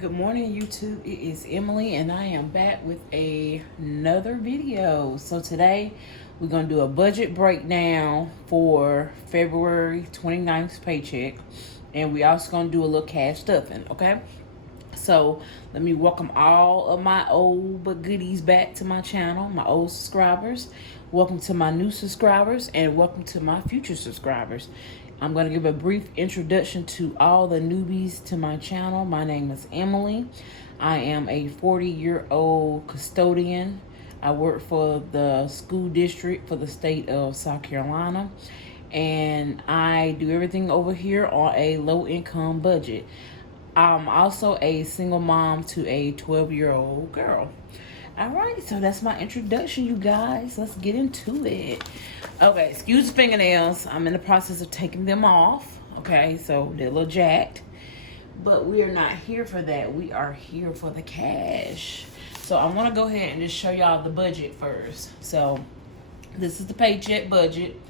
Good morning, YouTube. It is Emily, and I am back with another video. So today, we're going to do a budget breakdown for February 29th paycheck, and we also going to do a little cash stuffing, okay? So let me welcome all of my old but goodies back to my channel, my old subscribers. Welcome to my new subscribers, and welcome to my future subscribers. I'm going to give a brief introduction to all the newbies to my channel. My name is Emily. I am a 40-year-old custodian. I work for the school district for the state of South Carolina, and I do everything over here on a low-income budget. I'm also a single mom to a 12-year-old girl. All right, so that's my introduction, you guys. Let's get into it. Okay, excuse the fingernails. I'm in the process of taking them off. Okay, so they're a little jacked. But we are not here for that. We are here for the cash. So I want to go ahead and just show y'all the budget first. So this is the paycheck budget.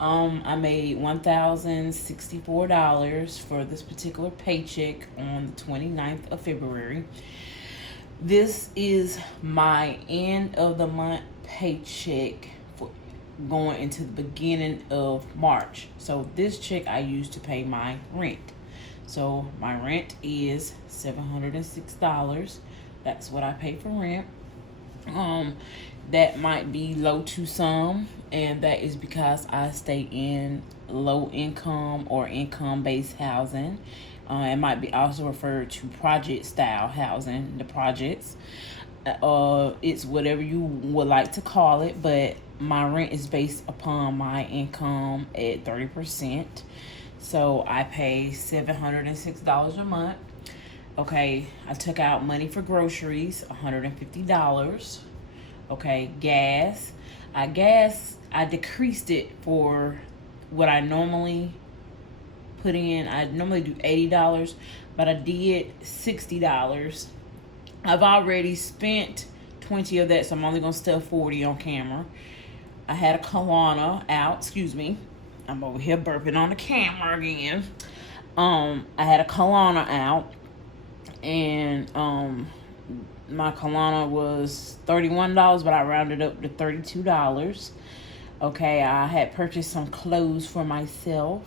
I made $1,064 for this particular paycheck on the 29th of February. This is my end of the month paycheck for going into the beginning of March. So this check I use to pay my rent. So my rent is $706. That's what I pay for rent. That might be low to some, and that is because I stay in low income or income based housing. It might be also referred to project style housing, the projects. It's whatever you would like to call it, but my rent is based upon my income at 30%. So I pay $706 a month. Okay, I took out money for groceries, $150. Okay, gas. I decreased it for what I normally put in. I normally do $80, but I did $60. I've already spent 20 of that, so I'm only gonna stuff 40 on camera. I had a Kalana out, excuse me. I'm over here burping on the camera again. I had a Kalana out, and my Kalana was $31, but I rounded up to $32. Okay, I had purchased some clothes for myself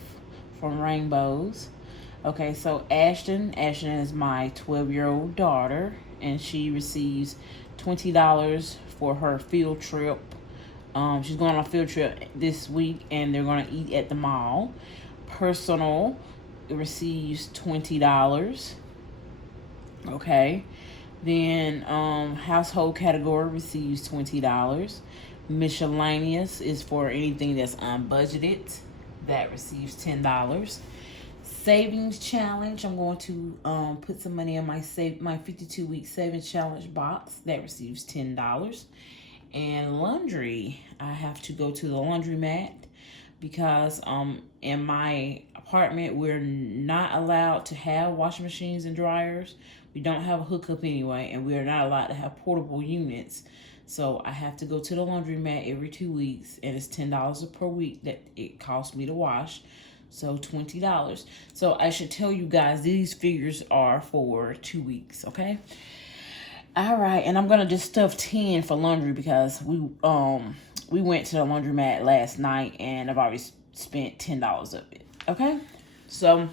from Rainbows. Okay, so Ashton is my 12-year-old daughter, and she receives $20 for her field trip. She's going on a field trip this week, and they're going to eat at the mall. Personal receives $20. Okay. Then household category receives $20. Miscellaneous is for anything that's unbudgeted. That receives $10. Savings challenge, I'm going to put some money in my 52-week savings challenge box. That receives $10. And laundry, I have to go to the laundromat because in my apartment we're not allowed to have washing machines and dryers. We don't have a hookup anyway, and we are not allowed to have portable units. So I have to go to the laundromat every 2 weeks, and it's $10 per week that it costs me to wash. So $20. So I should tell you guys these figures are for 2 weeks, okay? All right, and I'm gonna just stuff 10 for laundry because we went to the laundromat last night, and I've already spent $10 of it. Okay, so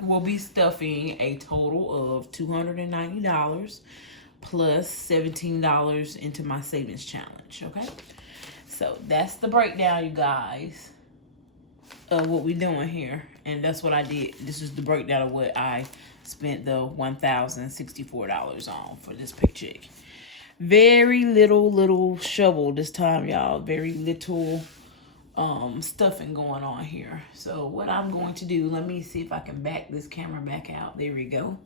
we'll be stuffing a total of $290 plus $17 into my savings challenge. Okay, so that's the breakdown, you guys, of what we're doing here, and that's what I did. This is the breakdown of what I spent the $1,064 on for this paycheck. Very little shovel this time, y'all. Very little stuffing going on here. So what I'm going to do, let me see if I can back this camera back out. There we go.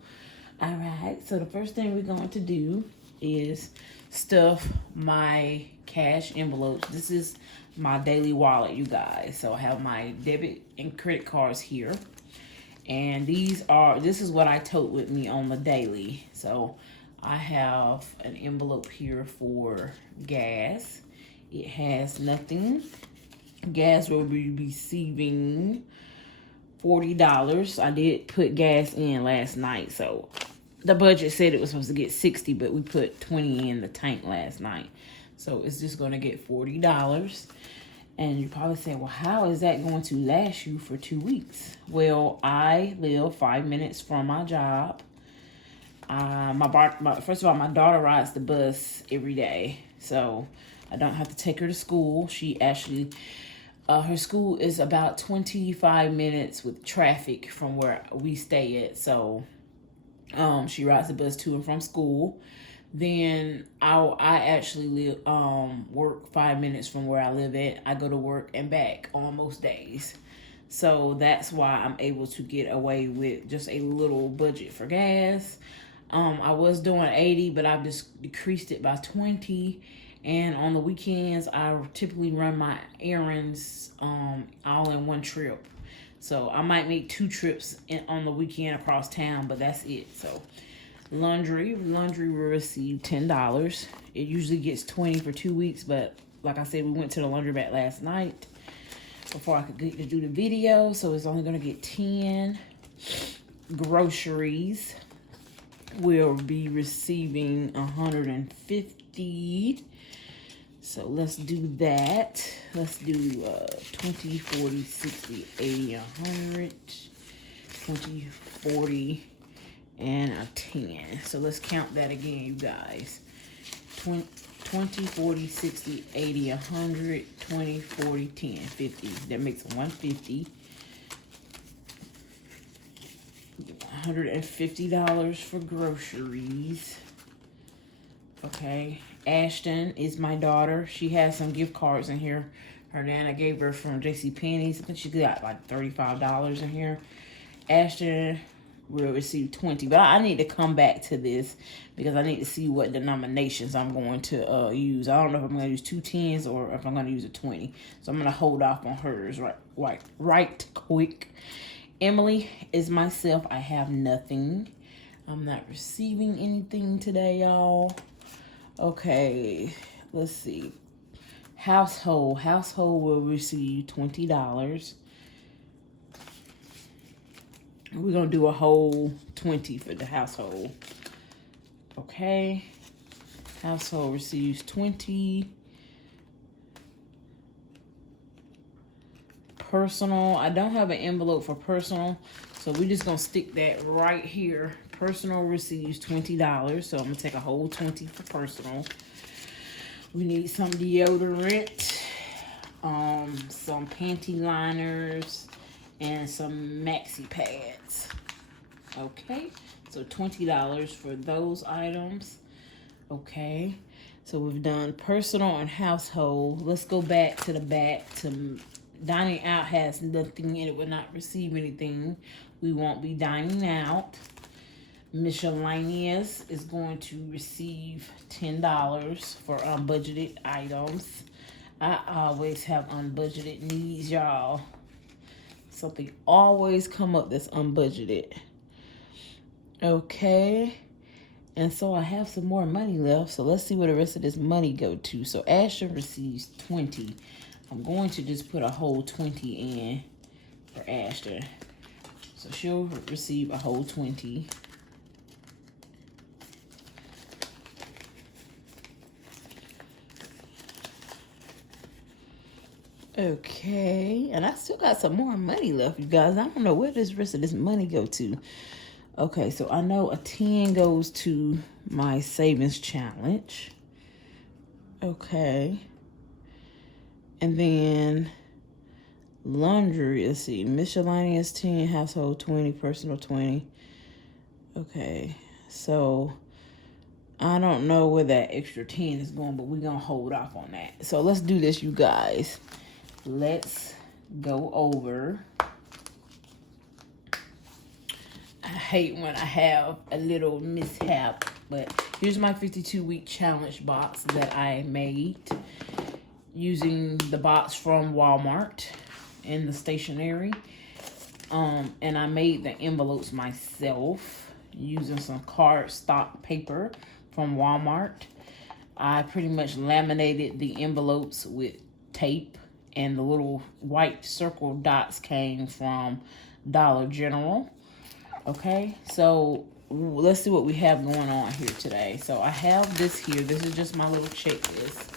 All right, so the first thing we're going to do is stuff my cash envelopes. This is my daily wallet, you guys. So I have my debit and credit cards here, and this is what I tote with me on the daily. So I have an envelope here for gas. It has nothing. Gas will be receiving $40. I did put gas in last night, so the budget said it was supposed to get 60, but we put 20 in the tank last night. So it's just going to get $40. And you probably say, well, how is that going to last you for 2 weeks? Well, I live 5 minutes from my job. First of all, my daughter rides the bus every day, so I don't have to take her to school. She actually, her school is about 25 minutes with traffic from where we stay at. So, she rides the bus to and from school. Then I actually work 5 minutes from where I live at. I go to work and back on most days. So that's why I'm able to get away with just a little budget for gas. I was doing 80, but I've just decreased it by 20. And on the weekends, I typically run my errands all in one trip. So I might make 2 trips on the weekend across town, but that's it. So laundry will receive $10. It usually gets 20 for 2 weeks, but like I said, we went to the laundromat last night before I could get to do the video, so it's only gonna get 10. Groceries will be receiving 150. So let's do that. Let's do 20, 40, 60, 80, 100, 20, 40, and a 10. So let's count that again, you guys. 20, 40, 60, 80, 100, 20, 40, 10, 50. That makes 150. $150 for groceries. Okay. Ashton is my daughter. She has some gift cards in here. Her nana gave her from JCPenney's. I think she got like $35 in here. Ashton will receive 20. But I need to come back to this because I need to see what denominations I'm going to use. I don't know if I'm going to use 2 10s or if I'm going to use a 20. So I'm going to hold off on hers right quick. Emily is myself. I have nothing. I'm not receiving anything today, y'all. Okay, let's see. Household will receive $20. We're gonna do a whole 20 for the household. Okay, household receives 20. Personal, I don't have an envelope for personal, so we're just gonna stick that right here. Personal receives $20, so I'm gonna take a whole 20 for personal. We need some deodorant, some panty liners, and some maxi pads. Okay, so $20 for those items. Okay, so we've done personal and household. Let's go back to the back to dining out. Has nothing in it, will not receive anything. We won't be dining out. Miscellaneous is going to receive $10 for unbudgeted items. I always have unbudgeted needs, y'all. Something always come up that's unbudgeted. Okay. And so I have some more money left. So let's see where the rest of this money go to. So Asher receives 20. I'm going to just put a whole 20 in for Asher. So she'll receive a whole 20. Okay, and I still got some more money left, you guys. I don't know where this rest of this money go to. Okay, so I know a 10 goes to my savings challenge. Okay. And then laundry, let's see, miscellaneous 10, household 20, personal 20. Okay, so I don't know where that extra 10 is going, but we're going to hold off on that. So let's do this, you guys. Let's go over. I hate when I have a little mishap, but here's my 52-week challenge box that I made using the box from Walmart in the stationery. And I made the envelopes myself using some cardstock paper from Walmart. I pretty much laminated the envelopes with tape, and the little white circle dots came from Dollar General. Okay, so let's see what we have going on here today. So I have this here. This is just my little checklist.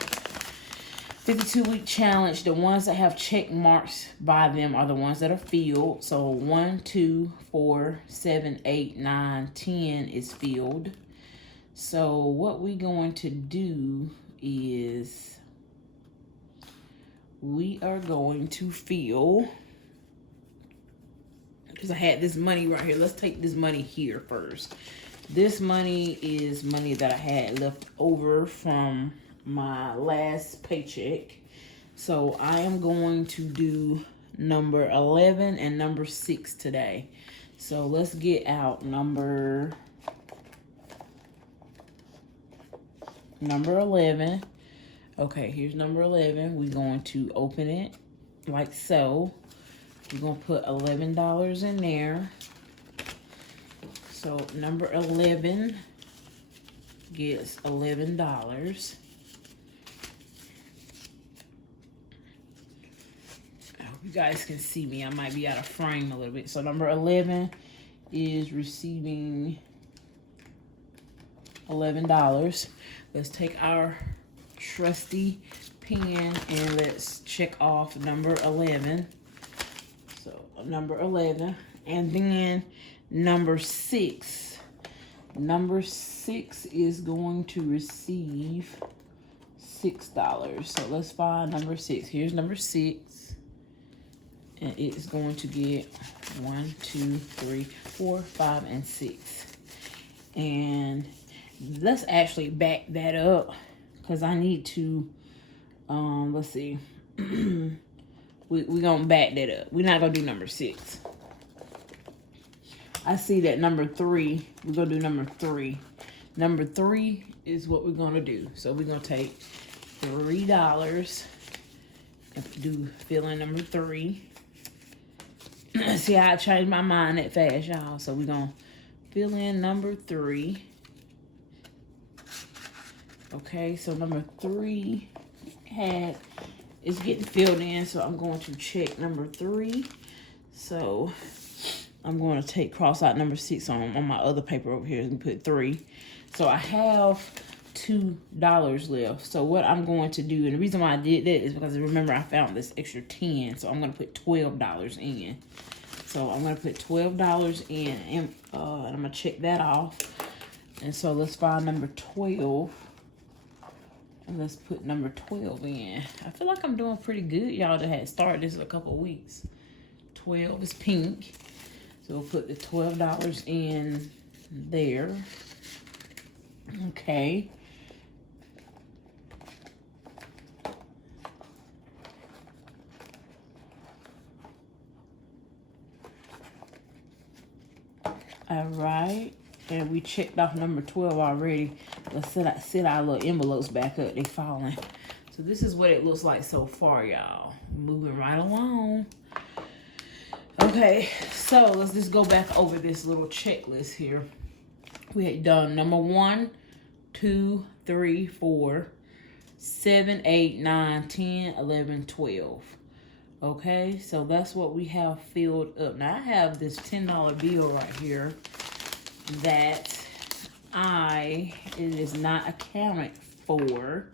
52-week challenge. The ones that have check marks by them are the ones that are filled. So 1, 2, 4, 7, 8, 9, 10 is filled. So what we're going to do is we are going to fill, because I had this money right here. Let's take this money here first. This money is money that I had left over from my last paycheck. So I am going to do number 11 and number 6 today. So let's get out number 11. Okay, here's number 11. We're going to open it like so. We're going to put $11 in there. So number 11 gets $11. I hope you guys can see me. I might be out of frame a little bit. So number 11 is receiving $11. Let's take our trusty pen and let's check off number 11. So number 11, and then number 6. Number 6 is going to receive $6. So let's find number 6. Here's number 6, and it's going to get 1, 2, 3, 4, 5, and 6. And let's actually back that up because I need to. Let's see. We're going to back that up. We're not going to do number 6. I see that number 3. We're going to do number 3. Number 3 is what we're going to do. So we're going to take $3 and fill in number 3. See how I changed my mind that fast, y'all. So we're going to fill in number 3. Okay, so number 3 is getting filled in, so I'm going to check number 3. So I'm going to cross out number 6 on my other paper over here and put 3. So I have $2 left. So what I'm going to do, and the reason why I did that is because remember I found this extra 10, so I'm going to put $12 in. So I'm going to put $12 in, and I'm going to check that off. And so let's find number 12. And let's put number 12 in. I feel like I'm doing pretty good, y'all, that had started this a couple of weeks. 12 is pink. So we'll put the $12 in there. Okay. All right. And we checked off number 12 already. Let's set our little envelopes back up. They falling. So this is what it looks like so far, y'all. Moving right along. Okay, so let's just go back over this little checklist here. We had done number 1, 2, 3, 4, 7, 8, 9, 10, 11, 12. Okay, so that's what we have filled up. Now I have this $10 bill right here that it is not accounted for.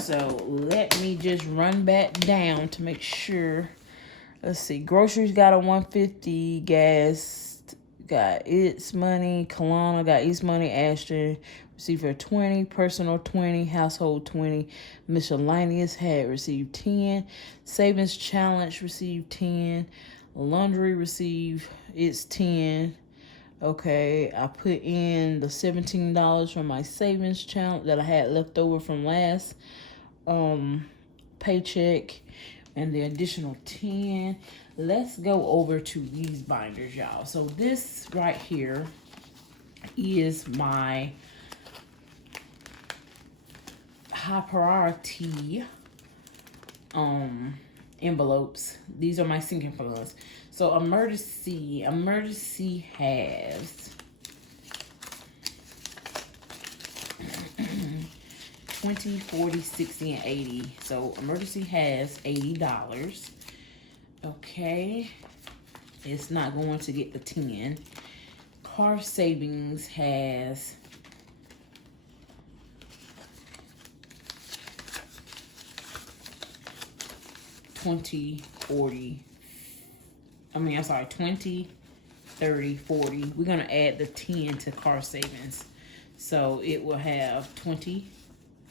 So let me just run back down to make sure. Let's see, groceries got a $150, gas got its money, Kelowna got its money, Ashton received for 20, personal 20, household 20, miscellaneous had received 10, savings challenge received 10, laundry received its 10. Okay, I put in the $17 from my savings challenge that I had left over from last paycheck, and the additional 10. Let's go over to these binders, y'all. So this right here is my high priority envelopes. These are my sinking funds. So emergency has 20, 40, 60, and 80. So emergency has $80. Okay. It's not going to get the 10. car savings has $20, $40. I'm sorry, 20, 30, 40. We're gonna add the 10 to car savings. So it will have 20,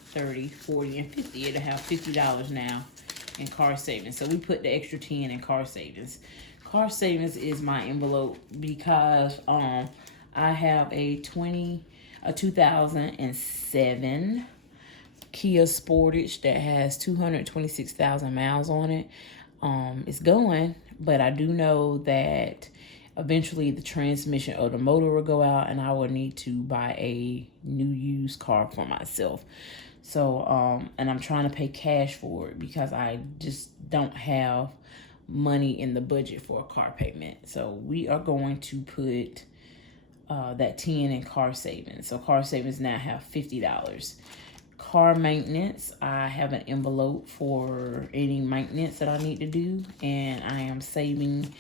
30, 40, and 50. It'll have $50 now in car savings. So we put the extra 10 in car savings. Car savings is my envelope because I have a 2007 Kia Sportage that has 226,000 miles on it. It's going, but I do know that eventually the transmission or the motor will go out and I will need to buy a new used car for myself. So, and I'm trying to pay cash for it because I just don't have money in the budget for a car payment. So we are going to put that 10 in car savings. So car savings now have $50. Car maintenance, I have an envelope for any maintenance that I need to do, and I am saving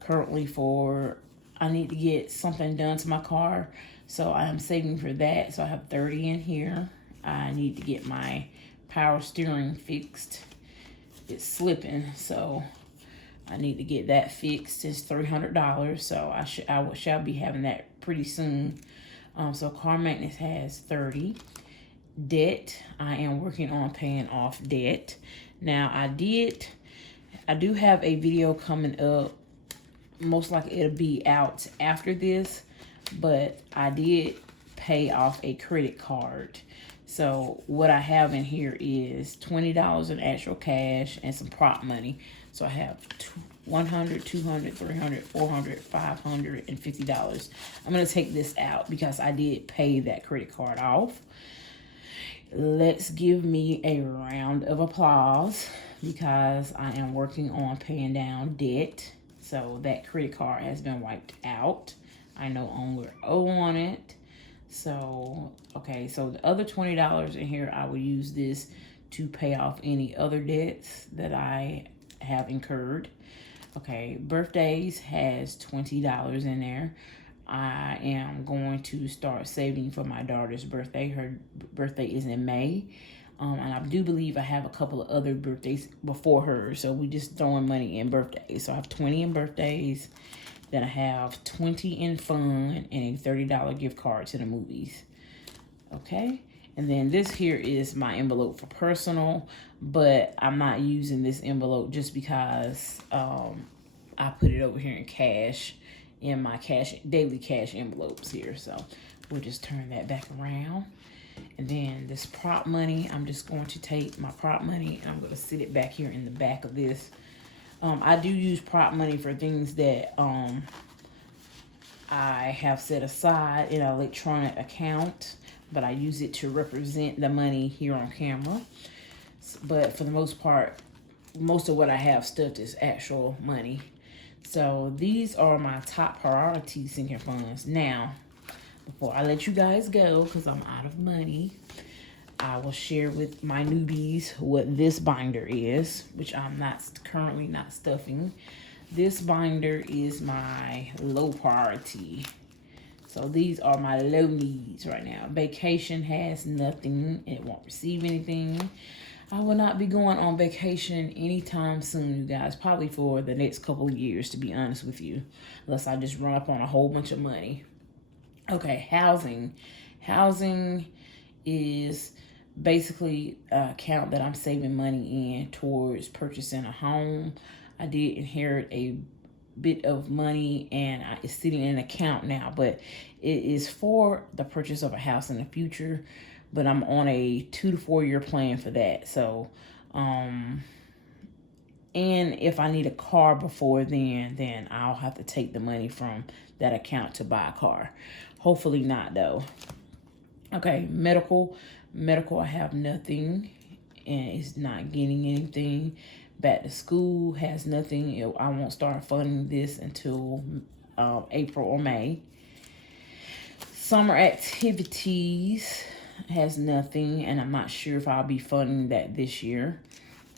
currently for, I need to get something done to my car, so I am saving for that. So I have 30 in here. I need to get my power steering fixed. It's slipping, so I need to get that fixed. It's $300, so I shall be having that pretty soon. So car maintenance has 30. Debt, I am working on paying off debt. Now I do have a video coming up. Most likely it'll be out after this, but I did pay off a credit card. So what I have in here is $20 in actual cash and some prop money. So I have $100, $200, $300, $400, $500, and $50. I'm gonna take this out because I did pay that credit card off. Let's give me a round of applause because I am working on paying down debt. So that credit card has been wiped out. I no longer owe on it. So, okay, so the other $20 in here, I will use this to pay off any other debts that I have incurred. Okay, birthdays has $20 in there. I am going to start saving for my daughter's birthday. Her birthday is in May. And I do believe I have a couple of other birthdays before her. So we just throwing money in birthdays. So I have 20 in birthdays. Then I have 20 in fun and a $30 gift card to the movies. Okay. And then this here is my envelope for personal. But I'm not using this envelope just because I put it over here in cash. In my daily cash envelopes here. So we'll just turn that back around. And then this prop money, I'm just going to take my prop money and I'm going to sit it back here in the back of this. I do use prop money for things that I have set aside in an electronic account, but I use it to represent the money here on camera. But for the most part, most of what I have stuffed is actual money. So these are my top priority sinking funds. Now, before I let you guys go, because I'm out of money, I will share with my newbies what this binder is, which I'm currently not stuffing. This binder is my low priority. So these are my low needs right now. Vacation has nothing. It won't receive anything. I will not be going on vacation anytime soon, you guys. Probably for the next couple of years, to be honest with you. Unless I just run up on a whole bunch of money. Okay, housing. Housing is basically an account that I'm saving money in towards purchasing a home. I did inherit a bit of money and it's sitting in an account now. But it is for the purchase of a house in the future. But I'm on a 2 to 4 year plan for that. So, and if I need a car before then I'll have to take the money from that account to buy a car. Hopefully not though. Okay, medical, I have nothing and it's not getting anything. Back to school has nothing. I won't start funding this until April or May. Summer activities has nothing, and I'm not sure if I'll be funding that this year.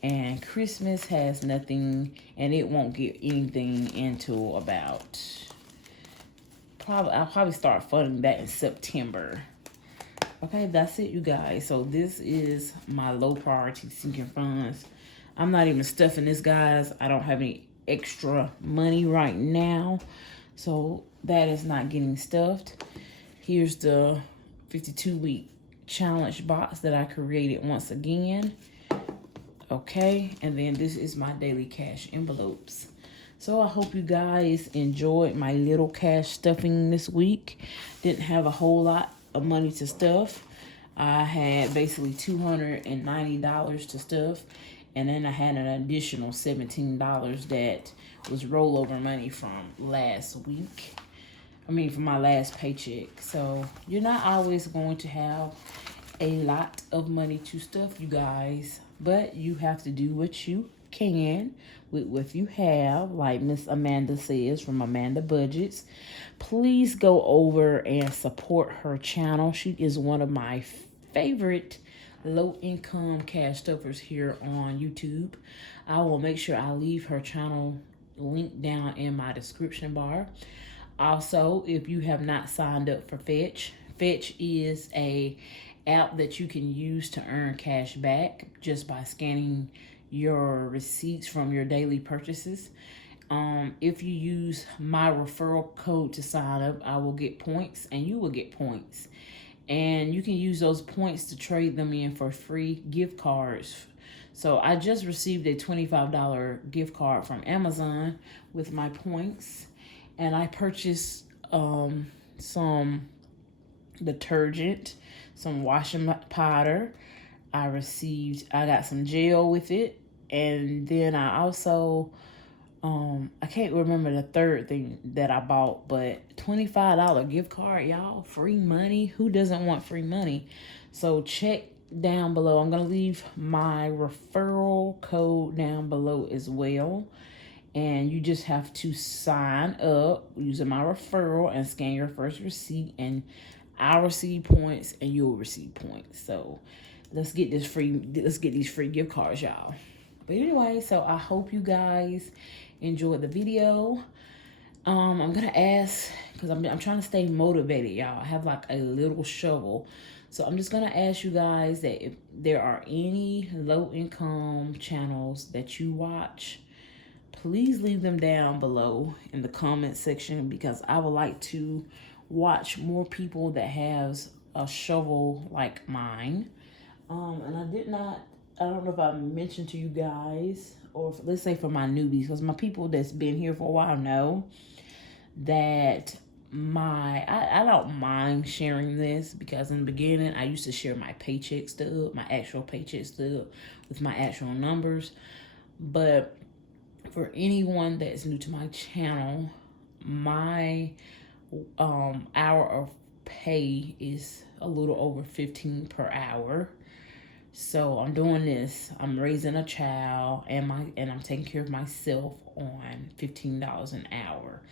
And Christmas has nothing, and it won't get anything until about I'll probably start funding that in September. Okay, that's it, you guys. So this is my low priority sinking funds. I'm not even stuffing this, guys. I don't have any extra money right now, so that is not getting stuffed. Here's the 52-week challenge box that I created once again. Okay, and then this is my daily cash envelopes. So I hope you guys enjoyed my little cash stuffing this week. Didn't have a whole lot of money to stuff. I had basically $290 to stuff, and then I had an additional $17 that was rollover money from last week. From my last paycheck. So you're not always going to have a lot of money to stuff, you guys, but you have to do what you can with what you have, like Miss Amanda says from Amanda Budgets. Please go over and support her channel. She is one of my favorite low-income cash stuffers here on YouTube. I will make sure I leave her channel link down in my description bar. Also, if you have not signed up for Fetch, Fetch is a app that you can use to earn cash back just by scanning your receipts from your daily purchases. If you use my referral code to sign up, I will get points and you will get points. And you can use those points to trade them in for free gift cards. So I just received a $25 gift card from Amazon with my points. And I purchased some detergent, some washing powder. I got some gel with it. And then I also, I can't remember the third thing that I bought, but $25 gift card, y'all, free money. Who doesn't want free money? So check down below. I'm going to leave my referral code down below as well. And you just have to sign up using my referral and scan your first receipt, and I'll receive points and you'll receive points. So let's get these free gift cards, y'all. But anyway, so I hope you guys enjoyed the video. I'm gonna ask, because I'm trying to stay motivated, y'all. I have like a little shovel. So I'm just gonna ask you guys that if there are any low income channels that you watch, please leave them down below in the comment section, because I would like to watch more people that has a shovel like mine. And I don't know if I mentioned to you guys, or let's say for my newbies, because my people that's been here for a while know that I don't mind sharing this, because in the beginning I used to share my paycheck stub, my actual paycheck stub with my actual numbers. But for anyone that's new to my channel, my hour of pay is a little over $15 per hour. So I'm doing this. I'm raising a child and I'm taking care of myself on $15 an hour.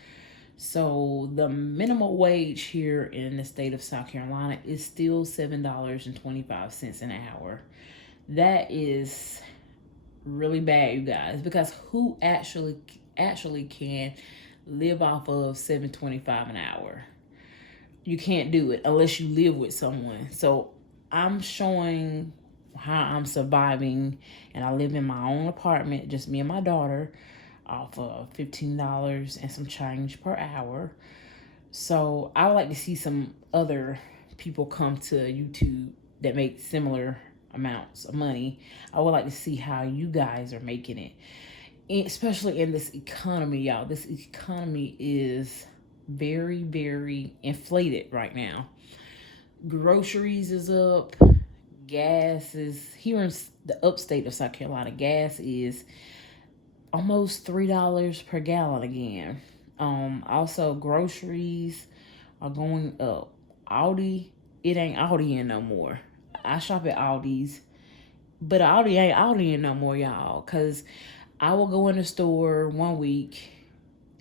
So the minimum wage here in the state of South Carolina is still $7.25 an hour. That is really bad, you guys, because who actually can live off of $7.25 an hour? You can't do it unless you live with someone. So I'm showing how I'm surviving, and I live in my own apartment, just me and my daughter, off of $15 and some change per hour. So I would like to see some other people come to YouTube that make similar amounts of money. I would like to see how you guys are making it, especially in this economy, y'all. This economy is very, very inflated right now. Groceries is up. Gas is, here in the upstate of South Carolina, gas is almost $3 per gallon again. Also groceries are going up. Aldi, it ain't Aldi in no more. I shop at Aldi's, but Aldi ain't Aldi in no more, y'all. Cause I will go in the store one week,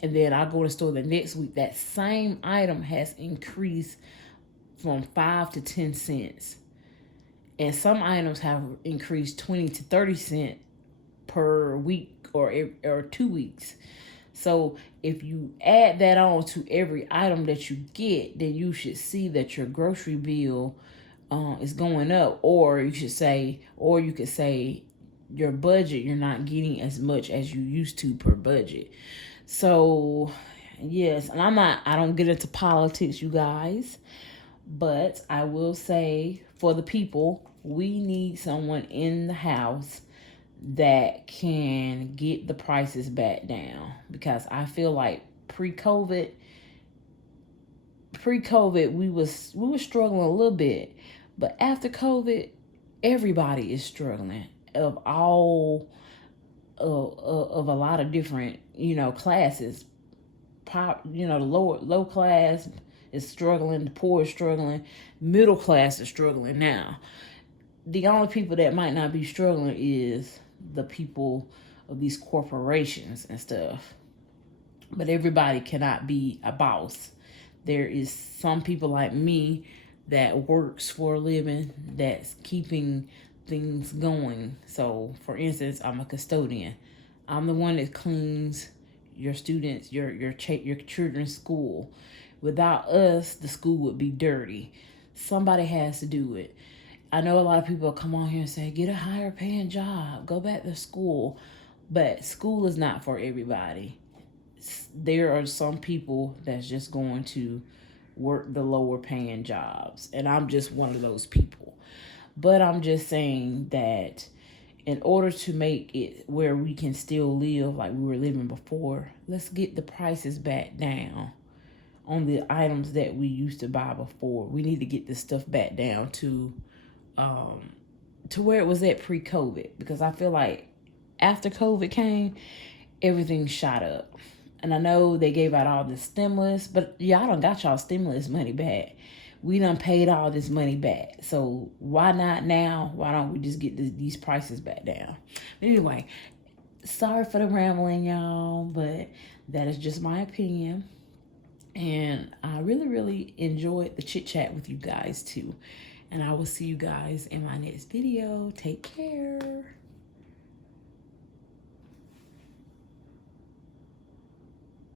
and then I'll go to the store the next week. That same item has increased from 5 to 10 cents. And some items have increased 20 to 30 cents per week or 2 weeks. So if you add that on to every item that you get, then you should see that your grocery bill is going up, or you could say your budget, you're not getting as much as you used to per budget. So yes, and I don't get into politics, you guys, but I will say for the people, we need someone in the house that can get the prices back down, because I feel like pre-COVID we were struggling a little bit, but after COVID everybody is struggling of all of a lot of different classes. The low class is struggling, the poor is struggling, middle class is struggling. Now the only people that might not be struggling is the people of these corporations and stuff. But everybody cannot be a boss. There is some people like me that works for a living, that's keeping things going. So for instance, I'm a custodian. I'm the one that cleans your students, your children's school. Without us, the school would be dirty. Somebody has to do it. I know a lot of people come on here and say, get a higher paying job, go back to school. But school is not for everybody. There are some people that's just going to work the lower paying jobs. And I'm just one of those people. But I'm just saying that in order to make it where we can still live like we were living before, let's get the prices back down on the items that we used to buy before. We need to get this stuff back down to where it was at pre-COVID, because I feel like after COVID came, everything shot up. And I know they gave out all this stimulus, but y'all done got y'all stimulus money back. We done paid all this money back. So why not now? Why don't we just get these prices back down? Anyway, sorry for the rambling, y'all, but that is just my opinion. And I really, really enjoyed the chit chat with you guys too. And I will see you guys in my next video. Take care.